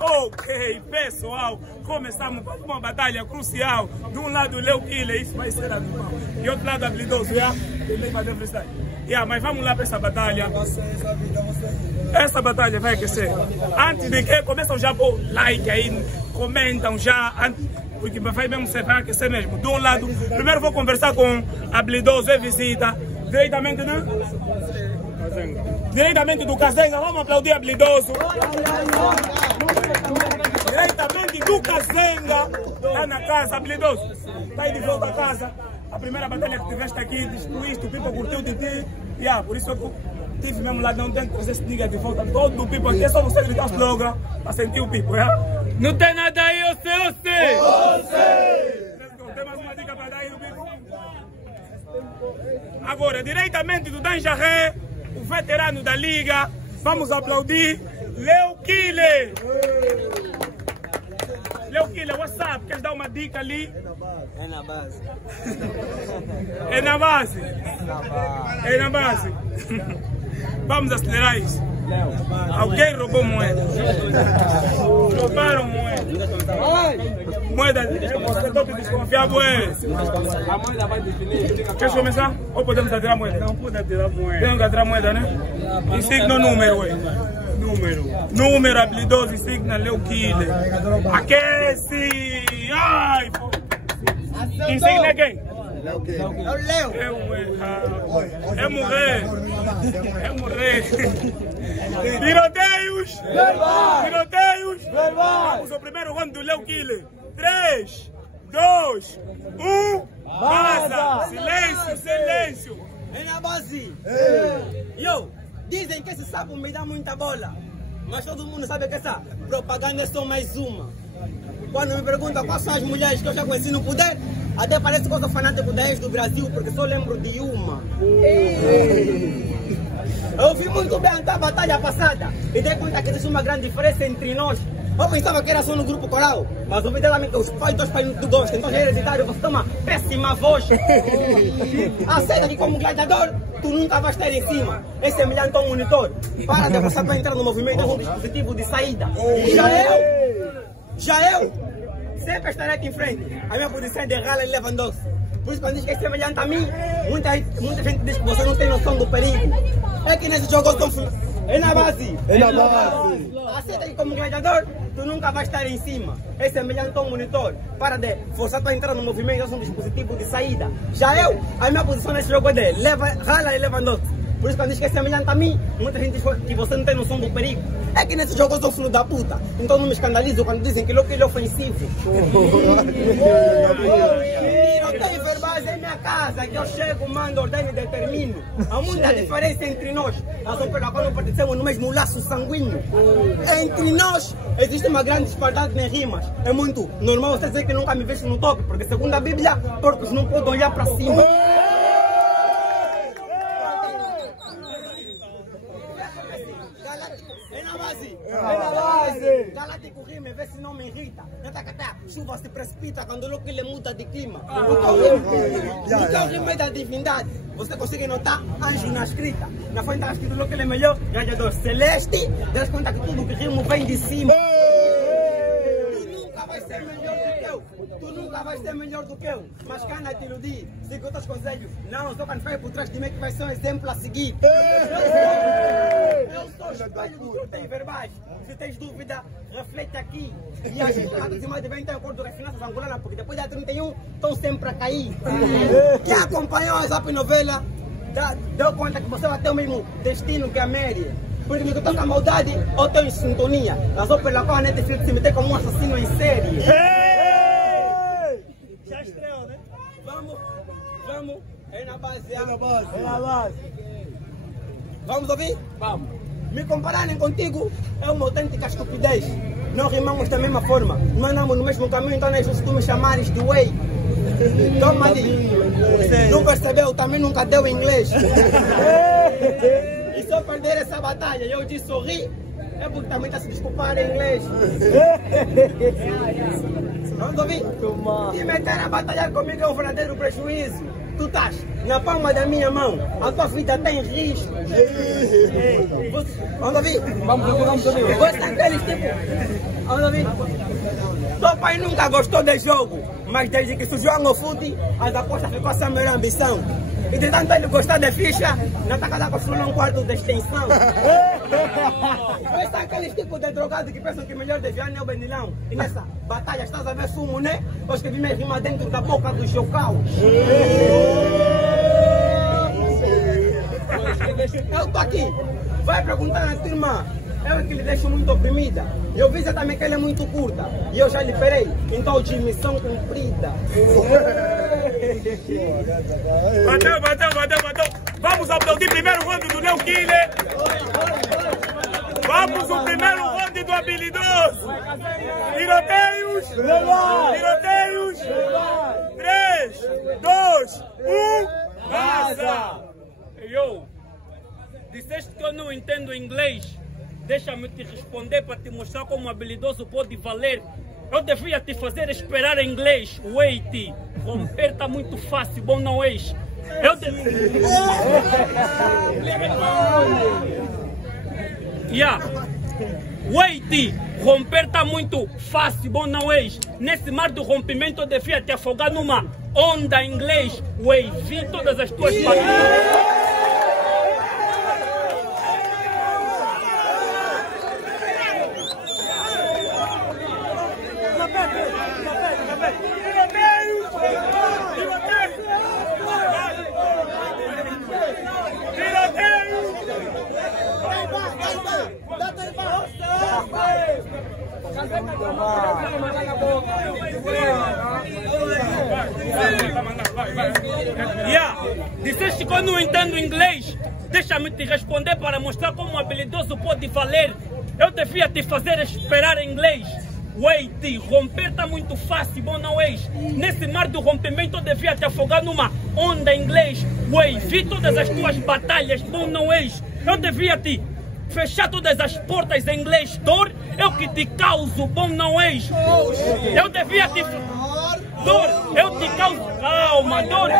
Ok, pessoal, começamos uma batalha crucial. De um lado, Leo Killer, isso vai ser animal. E outro lado, Habilidoso, já? Ele vai fazer freestyle. Mas vamos lá para essa batalha. Essa batalha vai aquecer. Antes de que começam já por like aí, comentam já, porque vai mesmo ser, vai aquecer mesmo. De um lado, primeiro vou conversar com Habilidoso, é visita, diretamente do Kazenga. Vamos aplaudir Habilidoso. Diretamente do Kazenga. Está na casa, Habilidoso. Está aí de volta a casa. A primeira batalha que tiveste aqui, destruíste, o Pipo curtiu de ti. Por isso eu tive mesmo lá, não tem que trazer esse nigga de volta. Todo o Pipo aqui é só você gritar o slogan para sentir o Pipo. Não tem nada aí, eu sei. Tem mais uma dica para dar aí do Pipo? Agora, diretamente do Danjaré, o veterano da liga, vamos aplaudir Leo Killer. Leo Killer, what's up? Queres dar uma dica ali? É na base. É na base? É na base. Vamos acelerar isso. Alguém roubou moeda. Roubaram moeda. Moeda, você toque desconfiado é. A moeda vai definir. Queres começar? Ou podemos atirar moeda? Não pode atirar moeda. Temos que atirar moeda, né? Insigna o número, ué. Número Habilidoso, insigna Leo Killer. Aquece! Ai, pô! Insigna quem? É o Leo. É morrer. Tiroteios! Tiroteios! Vamos ao primeiro round do Leo Killer. 3, 2, 1. Vaza! Silêncio! É na base. Dizem que esse sapo me dá muita bola. Mas todo mundo sabe que essa propaganda é só mais uma. Quando me perguntam quais são as mulheres que eu já conheci no poder, até parece que eu sou fanático da ex do Brasil, porque só lembro de uma. Eu vi muito bem a batalha passada e dei conta que existe uma grande diferença entre nós. Eu pensava que era só no grupo coral, mas ouvi dela que os pais dos pais não gostam, então já é hereditário, você tem uma péssima voz. Aceita que como gladiador, tu nunca vais estar em cima. Esse é milhão um monitor. Para de passar para entrar no movimento, é um dispositivo de saída. Já eu, sempre estarei aqui em frente. A minha posição é de Rala e Lewandowski. Por isso quando diz que é semelhante a mim, muita gente diz que você não tem noção do perigo. É que nesse jogo é na base. Aceita que como gladiador, tu nunca vais estar em cima. Esse é milhão um monitor. Para de forçar para entrar no movimento, é um dispositivo de saída. Já eu, a minha posição nesse jogo é de Rala e Lewandowski. Por isso quando diz que é semelhante a mim, muita gente diz que você não tem noção do perigo. É que nesse jogo eu sou filho da puta. Então não me escandalizo quando dizem que ele é ofensivo. Tiroteio verbais em minha casa, que eu chego, mando, ordeno e determino. Há muita diferença entre nós. Razão pela qual não pertencemos no mesmo laço sanguíneo. Entre nós existe uma grande disparidade nas rimas. É muito normal você dizer que nunca me vejo no topo, porque segundo a Bíblia, porcos não podem olhar para cima. Galáctico rime, vê se não me irrita. Chuva se precipita quando o ele muda de clima. Então rima é da divindade. Você consegue notar anjo na escrita. Na frente da escrita, o que ele é melhor, gladiador celeste. Dás conta que tudo que rimo vem de cima. Tu nunca vai ser melhor do que eu. Mas cana te iludir. Siga outros conselhos. Não, só quando vai por trás de mim que vai ser um exemplo a seguir. Eu sou o espelho do Tiroteio Verbais. Se tens dúvida, reflete aqui. E as informações mais devem ter acordo com as finanças angolanas, porque depois da 31 estão sempre a cair. Quem acompanhou a Zap Novela deu conta que você vai ter o mesmo destino que a Mary. Porque me toca a maldade, eu estou em sintonia. Razão pela qual a Netflix se meter como um assassino em série. Já estreou, né? Vamos. É na base. Vamos ouvir? Vamos. Me compararem contigo é uma autêntica estupidez. Não rimamos da mesma forma, não andamos no mesmo caminho, então não é justo tu me chamares de way. Toma ali. Não percebeu, também nunca deu inglês. E se eu perder essa batalha e eu disse sorri, é porque também está se desculpar em inglês. Vamos ouvir? Se meter a batalhar comigo é um verdadeiro prejuízo. Tu estás na palma da minha mão, a tua vida tem risco. Vamos ouvir? Vamos ouvir. Você é aqueles tipo, Teu pai nunca gostou de jogo, mas desde que surgiu no fute, as apostas ficou sem a melhor ambição. E de tanto ele gostar de ficha, não está cada construindo um quarto de extensão. Esse é aqueles tipos de drogados que pensam que melhor desviar é o Benilão. E nessa batalha estás a ver sumo, né? Eu escrevi minha rima dentro da boca do chocal. Eu tô aqui, vai perguntar na tua irmã. Eu é que lhe deixo muito oprimida. Eu vi também que ela é muito curta. E eu já liberei, então de missão cumprida. Bateu. Vamos aplaudir primeiro o round do Neo Killer. Vamos o primeiro round do habilidoso. Tiroteios. 3, 2, 1. Vaza. Eu, disseste que eu não entendo inglês. Deixa-me te responder para te mostrar como habilidoso pode valer. Eu devia te fazer esperar em inglês. Wait. Romper tá muito fácil, bom não és. Wait. Romper tá muito fácil, bom não és. Nesse mar do rompimento eu devia te afogar numa onda em inglês. Wait. Vi todas as tuas palavras. Disseste que eu não entendo inglês. Deixa-me te responder para mostrar como um habilidoso pode valer. Eu devia te fazer esperar em inglês. Wait, romper tá muito fácil, bom não és. Nesse mar do rompimento eu devia te afogar numa onda em inglês. Wait, vi todas as tuas batalhas, bom não és. Eu devia te fechar todas as portas em inglês. Dor, eu que te causo, bom não és. Eu devia te... Dor, eu te causo... Calma, dor.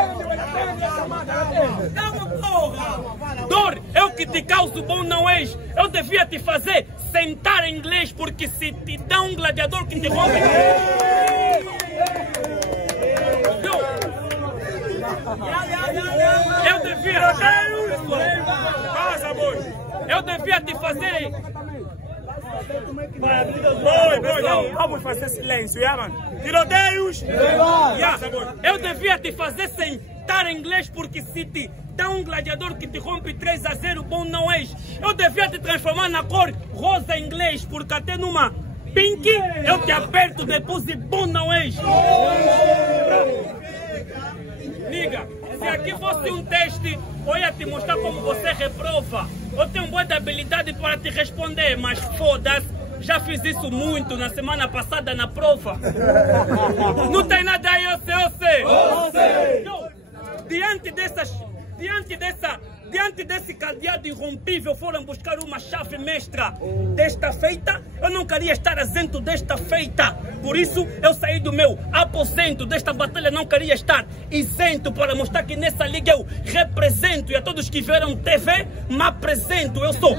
Dor, eu que te causo, bom não és. Eu devia te fazer sentar em inglês, porque se te dá um gladiador que te rompe... Eu devia... Eu devia te fazer... Vamos fazer silêncio, mano. Tiroteios! Eu devia te fazer sentar em inglês, porque se te dá um gladiador que te rompe 3-0, bom não és. Eu devia te transformar na cor rosa em inglês, porque até numa pink eu te aperto depois e bom não és. Liga, se aqui fosse um teste, eu ia te mostrar como você reprova. Eu tenho boa habilidade para te responder, mas foda-se, já fiz isso muito na semana passada na prova. Não tem nada aí, eu sei. Diante desse cadeado irrompível, foram buscar uma chave mestra. Desta feita, eu não queria estar isento desta feita. Por isso, eu saí do meu aposento. Desta batalha, não queria estar isento, para mostrar que nessa liga eu represento. E a todos que viram TV, me apresento. Eu sou...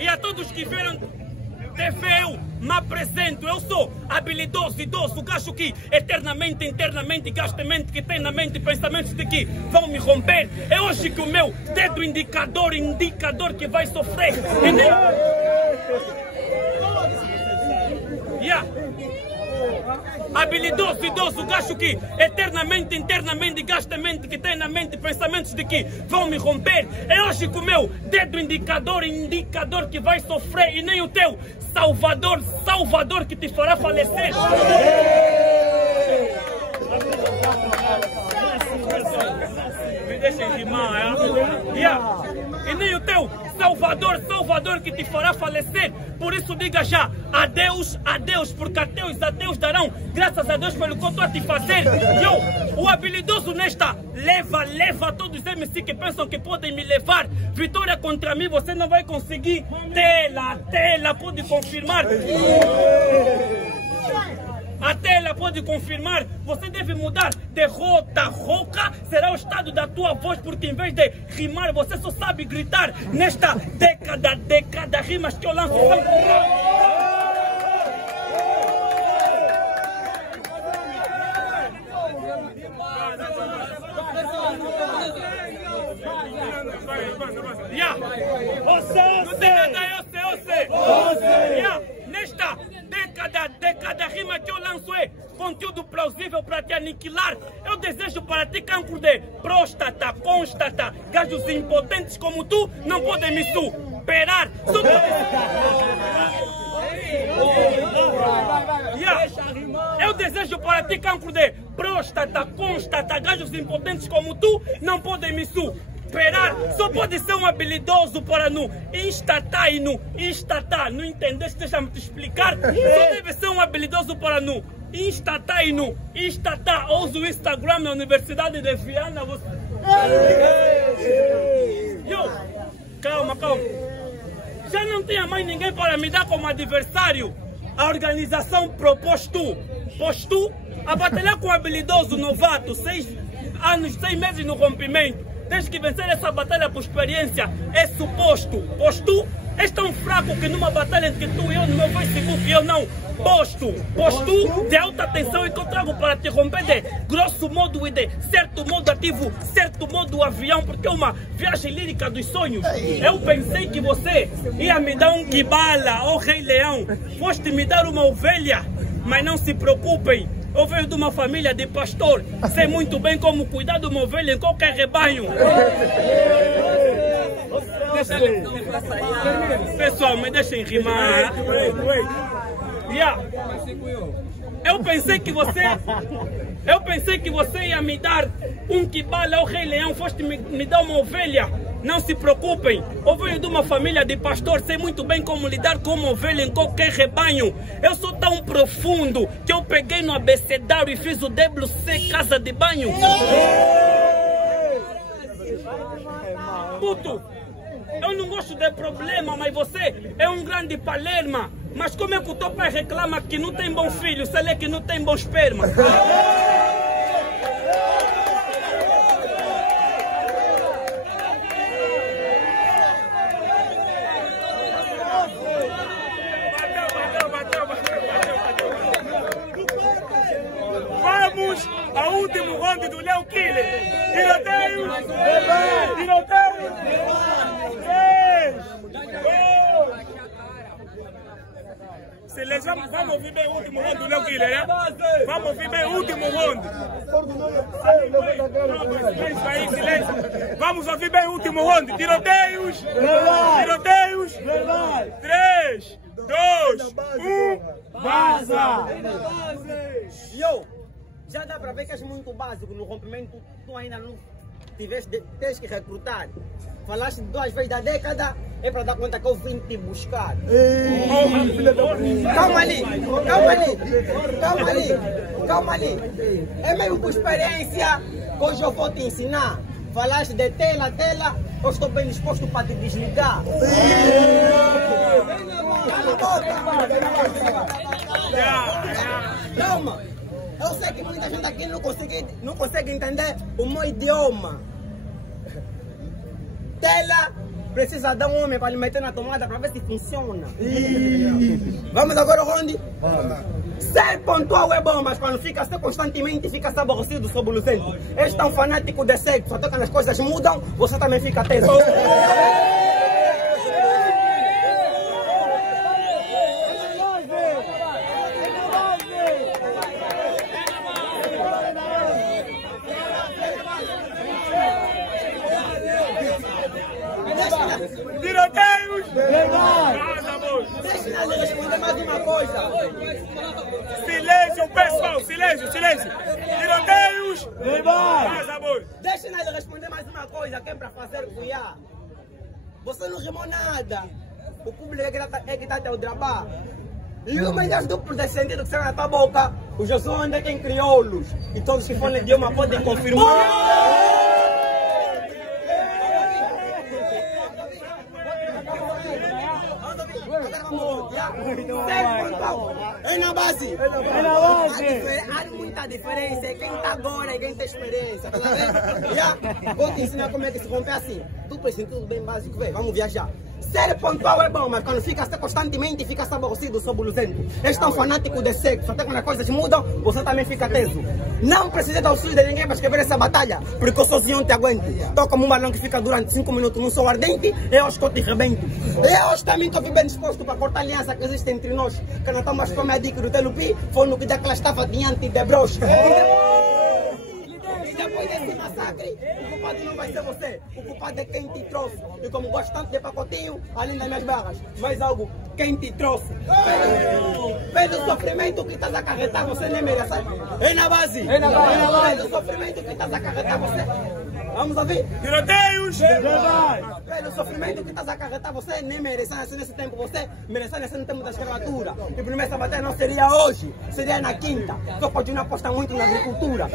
E a todos que viram TV, eu me apresento. Eu sou habilidoso, idoso, gajo que eternamente, internamente gasta mente, que tem na mente pensamentos de que vão me romper. É hoje que o meu dedo indicador que vai sofrer. Habilidoso, idoso, gajo que eternamente, internamente gasta mente, que tem na mente pensamentos de que vão me romper. É hoje que o meu dedo indicador que vai sofrer, e nem o teu Salvador que te fará falecer. Me deixem rimar, E nem o teu Salvador que te fará falecer. Por isso diga já, adeus, porque ateus darão graças a Deus pelo que eu estou a te fazer. O habilidoso nesta leva todos os MC que pensam que podem me levar. Vitória contra mim você não vai conseguir. Tela pode confirmar. A tela pode confirmar. Você deve mudar derrota rouca será o estado da tua voz, porque em vez de rimar, você só sabe gritar. Nesta década, rimas que eu lanço são... Nesta década, a rima que eu lanço é conteúdo plausível para te aniquilar. Eu desejo para ti cancro de próstata, constata. Gajos impotentes como tu não podem me superar. Eu desejo para ti cancro de próstata, constata. Gajos impotentes como tu não podem me superar. Só pode ser um habilidoso para no instatar e no instatar. Não entendeste? Deixa-me te explicar. Só deve ser um habilidoso para no instatar e no instatar. Usa o Instagram na Universidade de Viana. Calma. Já não tinha mais ninguém para me dar como adversário. A organização propôs tu. Pois tu, a batalhar com o habilidoso novato, 6 anos, 6 meses no rompimento. Desde que vencer essa batalha por experiência é suposto. Pois tu és tão fraco que numa batalha entre tu e eu no meu Facebook eu não posto. Pois tu, de alta tensão e que eu trago para te romper de grosso modo e de certo modo ativo, certo modo avião, porque é uma viagem lírica dos sonhos. Eu pensei que você ia me dar um Kibala ou Rei Leão. Foste me dar uma ovelha, mas não se preocupem. Eu venho de uma família de pastor, sei muito bem como cuidar de uma ovelha em qualquer rebanho. Pessoal, me deixem rimar. Eu pensei que você ia me dar um Kibala ou Rei Leão, foste me dar uma ovelha. Não se preocupem, eu venho de uma família de pastor, sei muito bem como lidar com uma ovelha em qualquer rebanho. Eu sou tão profundo que eu peguei no abecedário e fiz o WC casa de banho. Puto, eu não gosto de problema, mas você é um grande palerma. Mas como é que o teu pai reclama que não tem bom filho, se ele é que não tem bom esperma? Vamos ao último round do Leo Killer. Tiroteio! Tiroteio! 3, 2. Silêncio, vamos ouvir bem o último round do Leo Killer, né? Vamos ouvir bem o último round. Silêncio aí, silêncio. Vamos ouvir bem o último round. Tiroteios! Tiroteios! 3, 2, 1, vaza! Já dá para ver que és muito básico no rompimento, tu ainda não tens que recrutar. Falaste 2 vezes da década, é para dar conta que eu vim te buscar. Calma ali. É meio por experiência que hoje eu vou te ensinar. Falaste de tela, eu estou bem disposto para te desligar. Calma. Eu sei que muita gente aqui não consegue entender o meu idioma. Tela precisa dar um homem para lhe meter na tomada para ver se funciona. Vamos agora, Rondi? Ser pontual é bom, mas quando fica ser constantemente, fica se aborrecido sobre o lucente. És tão fanático de sexo, até quando as coisas mudam, você também fica tenso. Tiroteios! Deixa ele responder mais uma coisa. Silêncio, pessoal! Silêncio! Tiroteios! Deixa ele responder mais uma coisa, que é para fazer cuiar. Você não rimou nada. O público é que está até o trabalho. E o melhor duplo de sentido que sai na tua boca, o Jesus anda aqui em crioulos. E todos que falam idioma podem confirmar. É na base. É na base. Há muita diferença. Quem está agora e quem tem experiência. Tá vendo? Já, vou te ensinar como é que se rompe assim. Tu precisa tudo bem básico, vem. Vamos viajar. Ser pontual é bom, mas quando fica constantemente fica aborrecido, sobuluzento. És tão fanático de sexo, até quando as coisas mudam, você também fica teso. Não precisa dar auxílio de ninguém para escrever essa batalha, porque eu sozinho não te aguento. Estou como um balão que fica durante 5 minutos num sol ardente, eu acho que eu te rebento. Eu hoje também estou bem disposto para cortar a aliança que existe entre nós. Que não estamos com a dica do Telupi, foi no que daquela estafa diante de broche. E depois desse massacre, o culpado não vai ser você, o culpado é quem te trouxe. E como gosto tanto de pacotinho, além das minhas barras, mais algo, quem te trouxe. Pelo sofrimento que estás a acarretar, você nem merece. É na base. Pelo sofrimento que estás a acarretar, você. Vamos ouvir? Tiroteios! Pelo sofrimento que estás a acarretar, você nem merece nascer nesse tempo, você merece nascer no tempo da escravatura. E primeiro essa batalha não seria hoje, seria na quinta. Só pode não apostar muito na agricultura.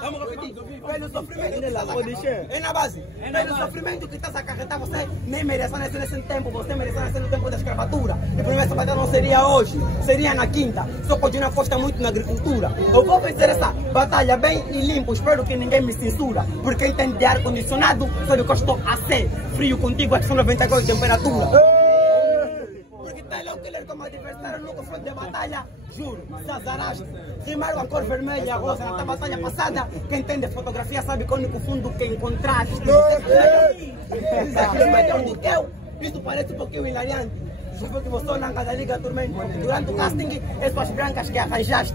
Vamos repetir. Pelo sofrimento que estás a acarretar. É na base. Pelo sofrimento que estás a acarretar, você nem merece nascer nesse tempo, você merece nascer no tempo da escravatura. E primeiro essa batalha não seria hoje, seria na quinta. Só pode não apostar muito na agricultura. Eu vou vencer essa batalha bem e limpo, espero que ninguém me censura. Porque quem tem de ar-condicionado sabe que eu estou a ser frio contigo, a 90 graus de temperatura. Como adversário no confronto de batalha, juro, se azaraste. Rimaram a cor vermelha e a rosa na batalha passada. Quem tem de fotografia sabe que o único fundo que encontraste. Exageros melhor do que eu. Isso parece um pouquinho hilariante. Já foi que você na cada liga turmente. Durante o casting, essas brancas que arranjaste.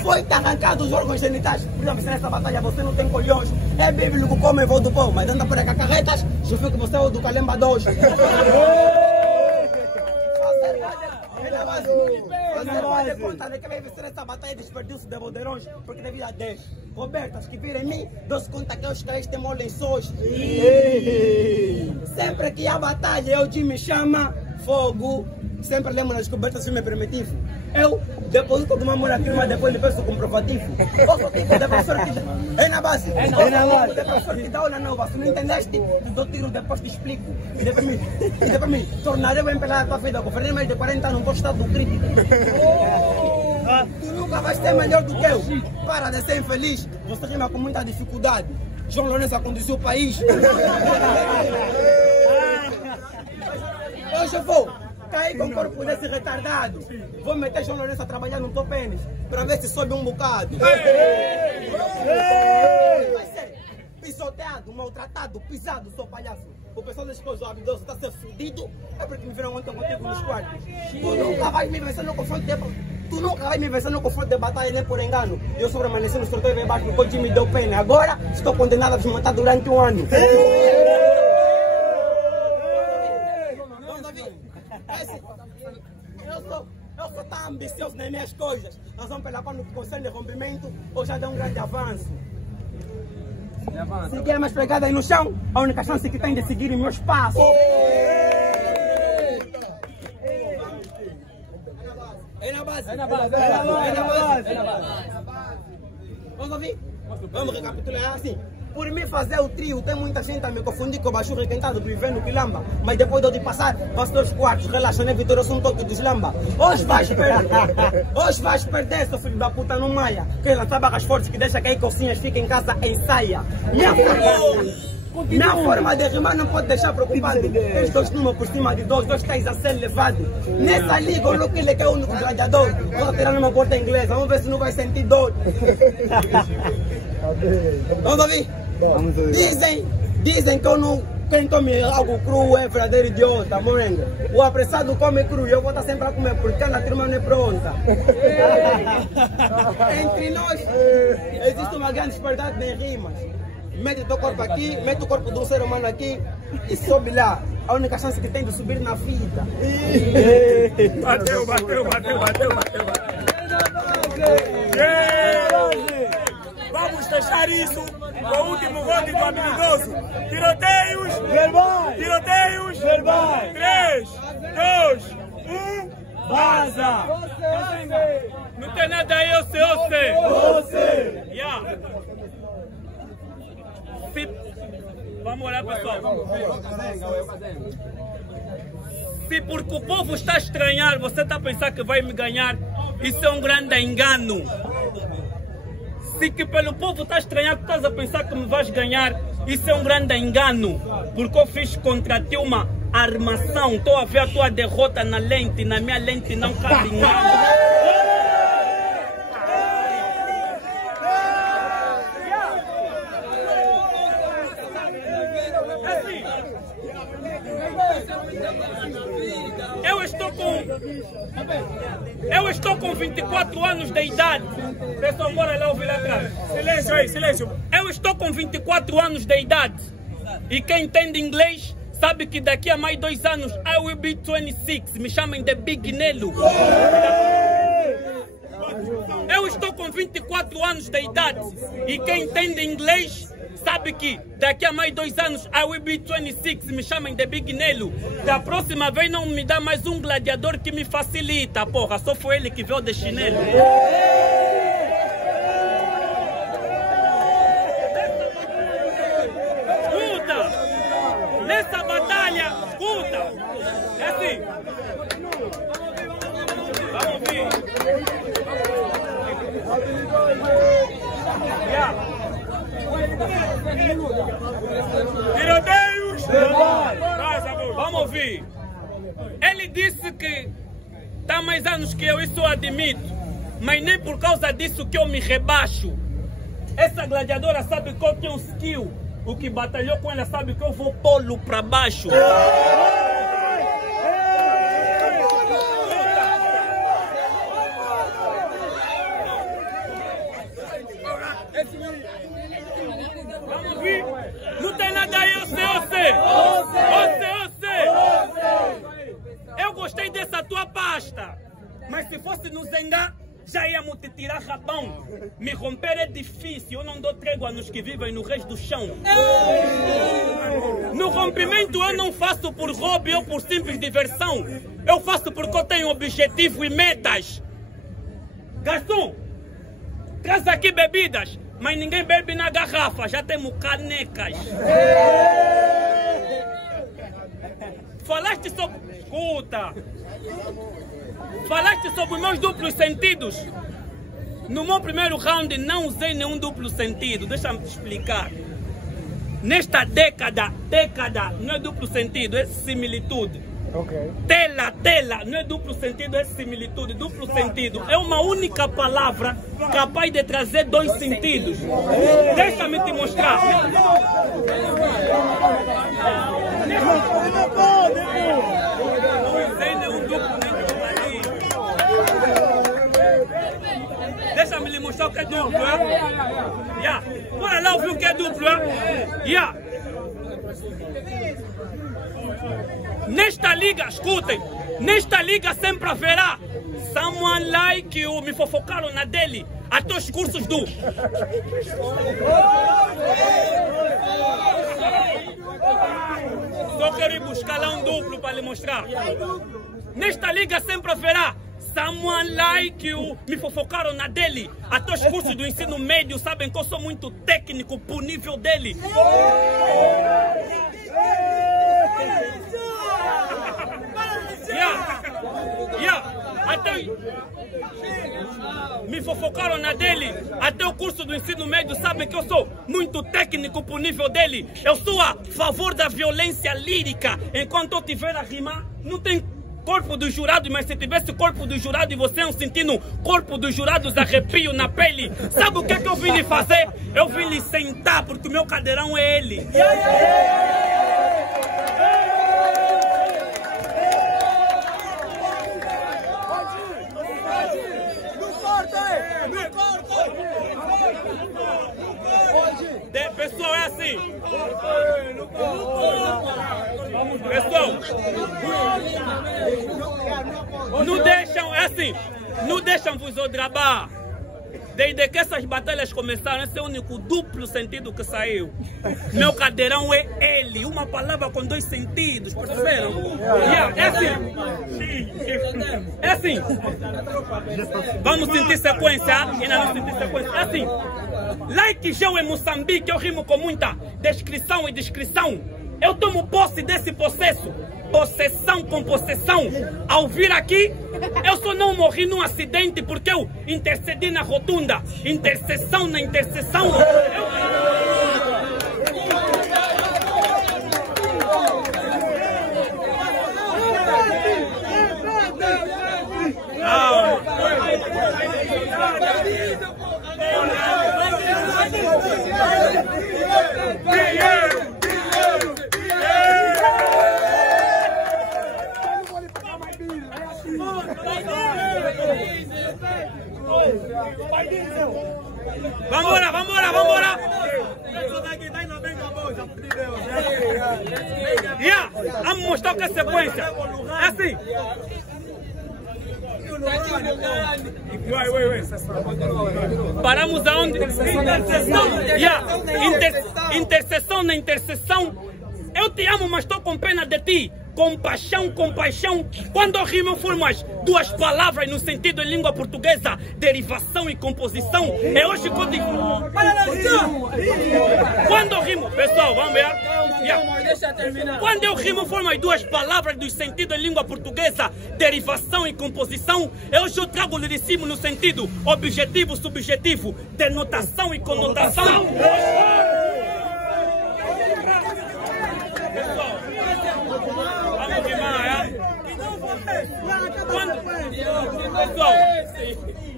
Foi-te arrancado os órgãos genitais. Por exemplo, nessa batalha você não tem colhões. É bíblico como é voo do pão, mas anda por aí com carretas. Já foi que você é o do Calemba 2. Você pode contar que vai vencer essa batalha de desperdício de bodeirões, porque devido a 10 cobertas que viram em mim, 12 conta que os caras têm lençóis. Sempre que há batalha, eu te me chama fogo. Sempre lembro nas cobertas filme primitivo. Eu deposito de uma mora aqui, mas depois lhe peço comprovativo. Qual foi o tipo de professor que dá? É na base. É na base. De professor que dá ou não? Se não entendeste, te dou tiro, depois te explico. E depois me tornarei bem pela tua vida. Com mais de 40 anos, não vou estar do crítico. Tu nunca vais ser melhor do que eu. Para de ser infeliz. Você rima com muita dificuldade. João Lourenço conduziu o país. Hoje eu vou cair com o corpo desse retardado. Vou meter João Lourenço a trabalhar no teu pênis para ver se sobe um bocado. Vai ser pisoteado, maltratado, pisado, sou palhaço. O pessoal das coisas, o habilidoso está a ser fudido, é porque me viram ontem contigo nos quartos. Tu nunca vai me vencer no confronto de batalha nem por engano. Eu só permaneci no sorteio bem baixo porque o time me deu pena. Agora estou condenado a me matar durante um ano. Eu sou tão ambicioso nas minhas coisas. Razão pela qual no conselho de rompimento eu já dei um grande avanço. Se quer mais pegada aí no chão, a única chance que tem de seguir em meus passos. É na base. Vamos ouvir? Vamos recapitular assim. Por mim fazer o trio, tem muita gente a me confundir com o baixo requentado vivendo quilamba. Mas depois de eu te passar, passo 2 quartos, relaxa, né, Vitor? Eu sou um toque dos lamba. Hoje vais perder, seu filho da puta, no maia. Quem lança barras fortes que deixa cair calcinhas, fica em casa, ensaia. Minha forma de rimar não pode deixar preocupado. Tens 2 números por cima de 2 tens a ser levado. Nessa liga, o Luke que é o único gladiador. Vou tirar numa porta inglesa, vamos ver se não vai sentir dor. Vamos ouvir? Dizem que eu não, quem come algo cru é verdadeiro idiota, morengo. O apressado come cru e eu vou estar sempre a comer porque a turma não é pronta. Entre nós existe uma grande disparidade em rimas. Mete o teu corpo aqui, mete o corpo de um ser humano aqui e sobe lá. A única chance que tem de subir na vida. Bateu. Vamos fechar isso com o último round do habilidoso. Tiroteios verbais. 3, 2, 1, vaza. Não tem nada aí, eu sei. Yeah. Vamos olhar, pessoal. Se porque o povo está a estranhar, você está a pensar que vai me ganhar, isso é um grande engano. Se que pelo povo está a estranhar, tu estás a pensar que me vais ganhar, isso é um grande engano. Porque eu fiz contra ti uma armação. Estou a ver a tua derrota na lente, na minha lente não cabe engano. Eu estou com 24 anos de idade. Pessoal, bora lá ouvir lá atrás. Silêncio aí, silêncio. Eu estou com 24 anos de idade. E quem entende inglês sabe que daqui a mais 2 anos I will be 26. Me chamem de Big Nelo. Eu estou com 24 anos de idade. E quem entende inglês sabe que daqui a mais 2 anos I will be 26, me chamem de Big Nelo. Da próxima vez não me dá mais um gladiador que me facilita, porra. Só foi ele que veio de chinelo. Escuta! Nessa batalha, escuta! É assim. Vamos ouvir. Yeah. Tiroteios! Vamos ouvir. Ele disse que está mais anos que eu, isso eu admito. Mas nem por causa disso que eu me rebaixo. Essa gladiadora sabe que eu tenho skill. O que batalhou com ela sabe que eu vou pô-lo para baixo. Vamos ver. Não tem nada aí, eu sei. Eu gostei dessa tua pasta. Mas se fosse no Zengá, já íamos te tirar rabão. Me romper é difícil. Eu não dou trégua nos que vivem no resto do chão. No rompimento eu não faço por hobby ou por simples diversão. Eu faço porque eu tenho objetivo e metas. Garçom, traz aqui bebidas. Mas ninguém bebe na garrafa, já temos canecas. Falaste sobre... Escuta. Falaste sobre meus duplos sentidos. No meu primeiro round não usei nenhum duplo sentido. Deixa-me te explicar. Nesta década não é duplo sentido, é similitude. Okay. Tela, não é duplo sentido, é similitude. Duplo sentido é uma única palavra capaz de trazer 2 sentidos. Deixa-me te mostrar. Não usei nenhum duplo Deixa-me lhe mostrar o que é duplo, yeah. Bora lá ouvir o que é duplo, yeah. Nesta liga, escutem, nesta liga sempre haverá someone like you. Me fofocaram na dele, até os cursos do... Só quero ir buscar lá um duplo para lhe mostrar. Nesta liga sempre haverá someone like you. Me fofocaram na dele, até os cursos do ensino médio sabem que eu sou muito técnico pro nível dele. Até me fofocaram na dele, até o curso do ensino médio sabem que eu sou muito técnico pro nível dele. Eu sou a favor da violência lírica. Enquanto eu tiver a rimar, não tem corpo dos jurados, mas se tivesse corpo dos jurados e você não sentindo corpo dos jurados, arrepio na pele. Sabe o que é que eu vim lhe fazer? Eu vim lhe sentar, porque o meu cadeirão é ele. Pessoal, é assim. Pessoal, não deixam, é assim, não deixam vos odrabar. Desde que essas batalhas começaram, esse é o único duplo sentido que saiu. Meu cadeirão é ele, uma palavra com 2 sentidos, perceberam? Yeah, é assim. É assim. Vamos sentir sequência, ainda não sentir sequência. É assim. Like Geo em Moçambique, eu rimo com muita descrição e descrição. eu tomo posse desse processo. Possessão com possessão. Ao vir aqui, eu só não morri num acidente porque eu intercedi na rotunda. Intercessão na intercessão. Vambora, vambora, vambora! Yeah, vamos mostrar que é sequência. É assim. Paramos aonde? Intercessão na intercessão. Eu te amo, mas estou com pena de ti. Compaixão, compaixão. Quando eu rimo, eu formo as duas palavras no sentido em língua portuguesa, derivação e composição. É hoje que eu digo. Quando eu rimo, pessoal, vamos ver. Quando eu rimo, formo as duas palavras do sentido em língua portuguesa, derivação e composição. Hoje eu trago o liricismo no sentido objetivo, subjetivo, denotação e conotação.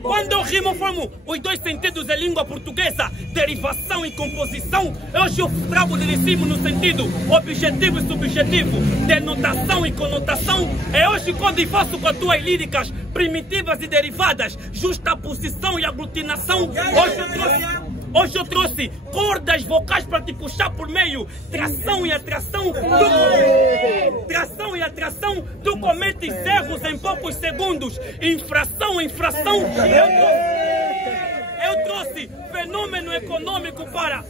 Quando eu rimo, formo os dois sentidos em língua portuguesa, derivação e composição. Hoje eu trago o liricismo no sentido objetivo e subjetivo, denotação e conotação. É hoje quando eu faço com as tuas líricas primitivas e derivadas, justaposição e aglutinação. Hoje eu trouxe cordas vocais para te puxar por meio. Tração e atração. Tração e atração. Tu cometes erros em poucos segundos. Infração, infração. Eu trouxe fenômeno econômico para...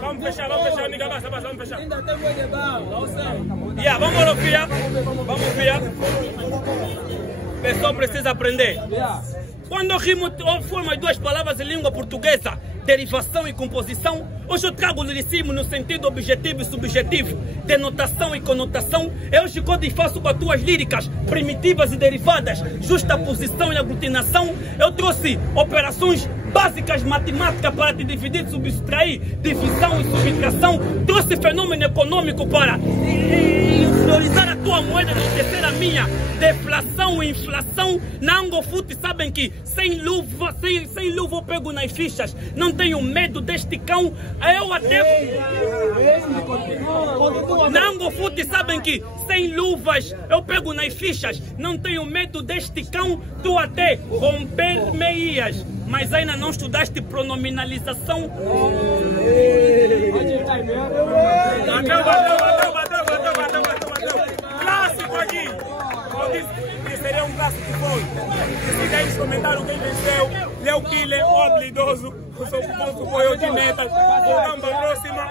Vamos fechar, amiga, vamos fechar. Vamos ver. O pessoal precisa aprender. Quando eu rimo, eu formo as duas palavras em língua portuguesa, derivação e composição. Hoje eu trago o liricismo no sentido objetivo e subjetivo, denotação e conotação. Eu hoje quando faço com as tuas líricas primitivas e derivadas, justaposição e aglutinação. Eu trouxe operações básicas matemáticas para te dividir, subtrair, divisão e subtração. Trouxe fenômeno econômico para valorizar a tua moeda, enaltecer a minha. Deflação e inflação. Na Angofute sabem que sem luva eu pego nas fichas. Não tenho medo deste cão. Eu até... Na Angofute sabem que sem luvas eu pego nas fichas. Não tenho medo deste cão. Tu até romper-me-ias, mas ainda não estudaste pronominalização. Bateu. Clássico aqui. Eu disse que seria um clássico que foi. Decida aí nos comentários quem venceu. Leo Killer, o habilidoso. O seu ponto foi o de Netas. Voltamos para a próxima.